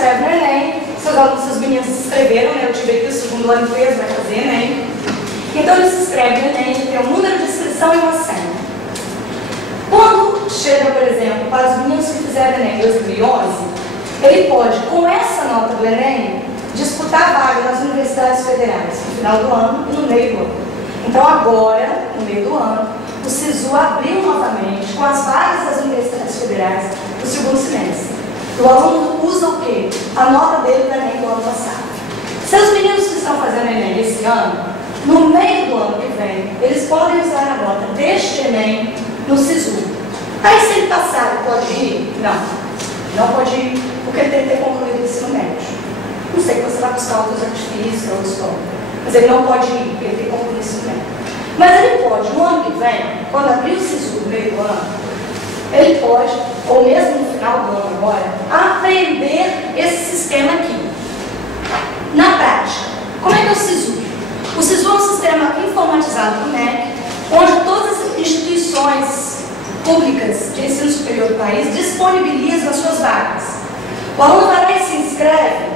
inscreve no Enem, seus meninos se inscreveram, né? Eu tive aqui o segundo ano inteiro, vai fazer Enem. Então ele se inscreve no Enem, ele tem um número de inscrição e uma senha. Quando chega, por exemplo, para os meninos que fizeram Enem em 2011, ele pode, com essa nota do Enem, disputar a vaga nas universidades federais, no final do ano e no meio do ano. Então agora, no meio do ano, o SISU abriu novamente com as vagas das universidades federais no segundo semestre. O aluno usa o quê? A nota dele do Enem do ano passado. Seus meninos que estão fazendo Enem esse ano, no meio do ano que vem, eles podem usar a nota deste Enem no SISU. Aí se ele passar, ele pode ir? Não pode ir, porque ele tem que ter concluído o ensino médio. Não sei que você vai buscar outros artifícios, outros pontos, mas ele não pode ir, porque ele tem que concluir o ensino médio. Mas ele pode, no ano que vem, quando abrir o SISU no meio do ano, ele pode, ou mesmo no final do ano agora, aprender esse sistema aqui. Na prática, como é que é o SISU? O SISU é um sistema informatizado do MEC, onde todas as instituições públicas de ensino superior do país disponibilizam as suas vagas. O aluno vai lá e se inscreve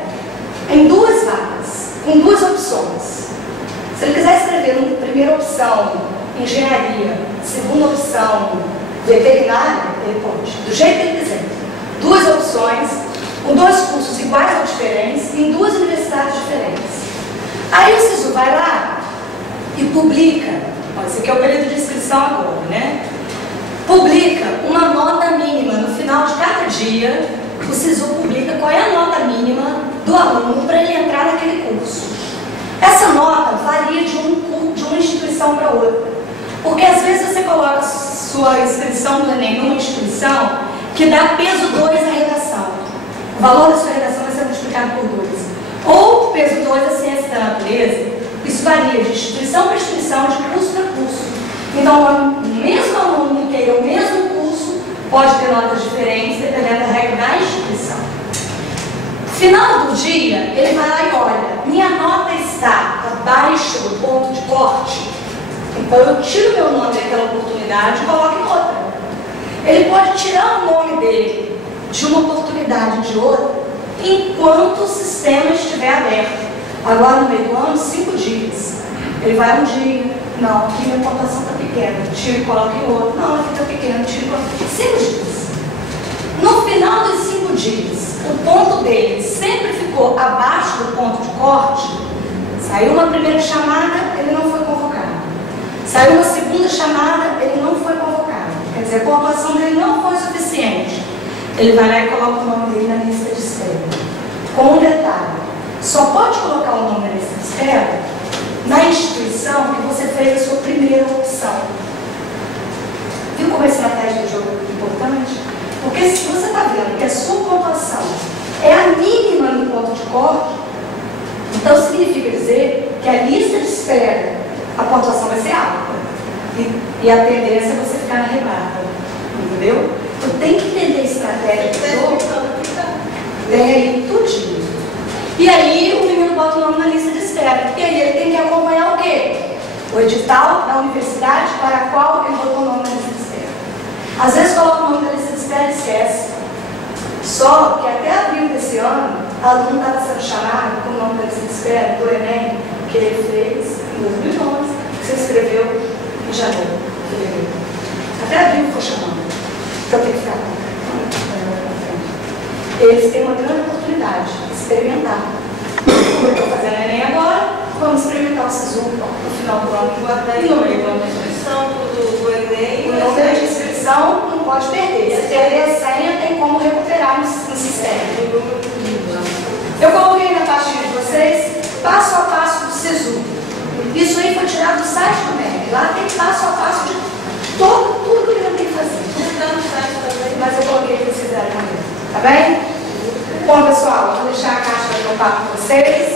em duas vagas, com duas opções. Se ele quiser escrever na primeira opção, engenharia, segunda opção, veterinária, ele pode, do jeito que ele quiser. Duas opções, com dois cursos iguais ou diferentes, em duas universidades diferentes. Aí o SISU vai lá e publica, esse aqui é o período de inscrição agora, né? Publica uma nota mínima no final de cada dia. O SISU publica qual é a nota mínima do aluno para ele entrar naquele curso. Essa nota varia de uma instituição para outra, porque às vezes você coloca sua inscrição do Enem numa instituição que dá peso 2 à redação. O valor da sua redação vai ser multiplicado por 2. Ou peso 2 a ciência da natureza. Isso varia de instituição para instituição, de curso para curso. Então, o mesmo aluno que queira o mesmo curso pode ter notas diferentes, dependendo da regra da instituição. Final do dia, ele vai lá e olha, minha nota está abaixo do ponto de corte, então eu tiro meu nome daquela oportunidade e coloco em outra. Ele pode tirar o nome dele de uma oportunidade de outra enquanto o sistema estiver aberto. Agora, no meio do ano, 5 dias. Ele vai um dia, não, aqui minha pontuação está pequena, tiro e coloco em outro. Não, aqui está pequena, tiro e coloco. 5 dias. No final dos 5 dias, o ponto dele sempre ficou abaixo do ponto de corte. Saiu uma primeira chamada, ele não foi convocado. Saiu uma segunda chamada, ele não foi convocado. Quer dizer, a pontuação dele não foi suficiente. Ele vai lá e coloca o nome dele na lista de espera. Com um detalhe, só pode colocar o nome na lista de espera na instituição que você fez a sua primeira opção. Viu como a estratégia do jogo é importante? Porque se você está vendo que a sua pontuação é a mínima no ponto de corte, então significa dizer que a lista de espera, a pontuação vai ser alta. E a tendência é você ficar na remada. Entendeu? Então tem que entender a estratégia do jogo. Tem aí tudinho. E aí o menino bota o nome na lista de espera. E aí ele tem que acompanhar o quê? O edital da universidade para a qual ele botou o nome na lista de espera. Às vezes coloca o nome na lista de espera e esquece. Só que até abril desse ano, a aluna estava sendo chamada com o nome da lista de espera do Enem, que ele fez em 2011, que se inscreveu em janeiro. Até abril ficou chamando. Então tem que ficar. Eles têm uma grande oportunidade de experimentar. Eu estou fazendo Enem agora, vamos experimentar o SISU no final do ano. E no meio da inscrição do Enem? O número de inscrição não pode perder. Se perder a senha, tem como recuperar no sistema. Eu coloquei na pastinha de vocês passo a passo do SISU. Isso aí foi tirado do site do MEC. Lá tem passo a passo de tudo que eu tenho que fazer. Está no site também. Mas eu coloquei para vocês verem também. Tá bem? Bom, pessoal, vou deixar a caixa para eu com vocês.